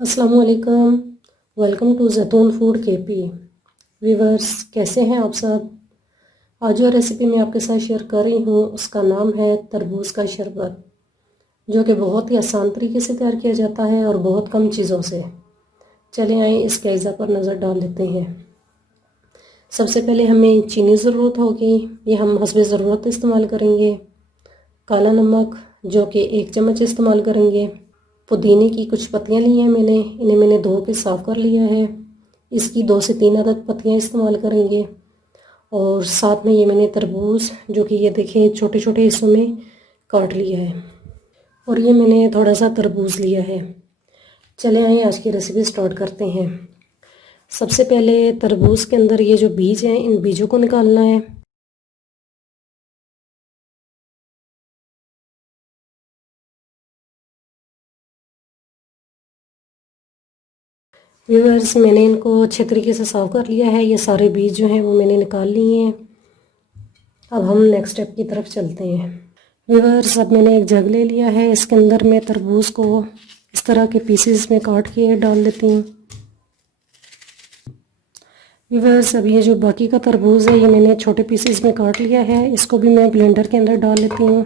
अस्सलाम वालेकुम। Welcome to जैतून फूड केपी। व्यूवर्स, कैसे हैं आप सब। आज जो रेसिपी मैं आपके साथ शेयर कर रही हूँ उसका नाम है तरबूज का शरबत, जो कि बहुत ही आसान तरीके से तैयार किया जाता है और बहुत कम चीज़ों से। चलिए आइए इसके अज्जा पर नज़र डाल लेते हैं। सबसे पहले हमें चीनी ज़रूरत होगी, ये हम हस्बे ज़रूरत इस्तेमाल करेंगे। काला नमक जो कि 1 चम्मच इस्तेमाल करेंगे। पुदीने की कुछ पत्तियां ली हैं मैंने, इन्हें मैंने धो के साफ़ कर लिया है। इसकी 2 से 3 अदद पत्तियां इस्तेमाल करेंगे। और साथ में ये मैंने तरबूज, जो कि ये देखें छोटे छोटे हिस्सों में काट लिया है। और ये मैंने थोड़ा सा तरबूज लिया है। चले आए आज की रेसिपी स्टार्ट करते हैं। सबसे पहले तरबूज के अंदर ये जो बीज हैं, इन बीजों को निकालना है। व्यूअर्स, मैंने इनको अच्छे तरीके से साफ़ कर लिया है। ये सारे बीज जो हैं वो मैंने निकाल लिए हैं। अब हम नेक्स्ट स्टेप की तरफ चलते हैं। व्यूअर्स, अब मैंने एक जग ले लिया है। इसके अंदर मैं तरबूज को इस तरह के पीसेस में काट के डाल देती हूँ। व्यूअर्स, अब ये जो बाकी का तरबूज है ये मैंने छोटे पीसेस में काट लिया है। इसको भी मैं ब्लेंडर के अंदर डाल लेती हूँ।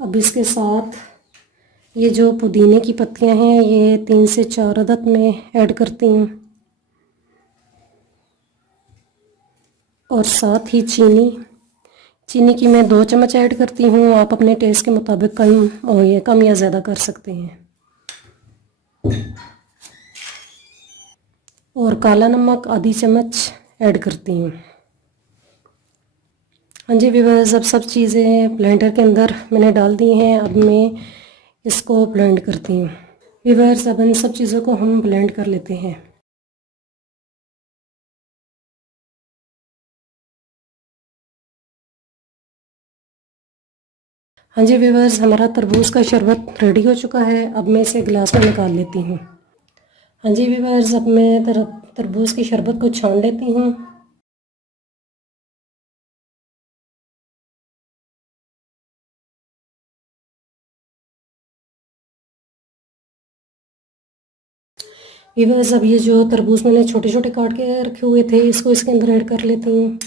अब इसके साथ ये जो पुदीने की पत्तियाँ हैं ये 3 से 4 अदद में ऐड करती हूँ। और साथ ही चीनी की मैं 2 चम्मच ऐड करती हूँ। आप अपने टेस्ट के मुताबिक कम या ज़्यादा कर सकते हैं। और काला नमक आधी चम्मच ऐड करती हूँ। हाँ जी व्यूअर्स, अब सब चीज़ें ब्लेंडर के अंदर मैंने डाल दी हैं। अब मैं इसको ब्लेंड करती हूँ। व्यूअर्स, अब इन सब चीज़ों को हम ब्लेंड कर लेते हैं। हाँ जी व्यूअर्स, हमारा तरबूज का शरबत रेडी हो चुका है। अब मैं इसे गिलास में निकाल लेती हूँ। हाँ जी व्यूअर्स, अब मैं तरबूज की शरबत को छान लेती हूँ। व्यूअर्स, अब ये जो तरबूज मैंने छोटे छोटे काट के रखे हुए थे इसको इसके अंदर ऐड कर लेती हूँ।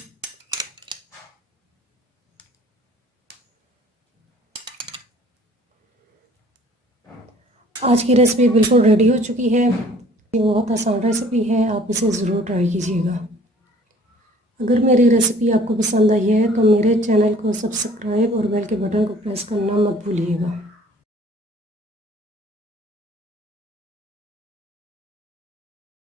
आज की रेसिपी बिल्कुल रेडी हो चुकी है। ये बहुत आसान रेसिपी है, आप इसे ज़रूर ट्राई कीजिएगा। अगर मेरी रेसिपी आपको पसंद आई है तो मेरे चैनल को सब्सक्राइब और बेल के बटन को प्रेस करना मत भूलिएगा।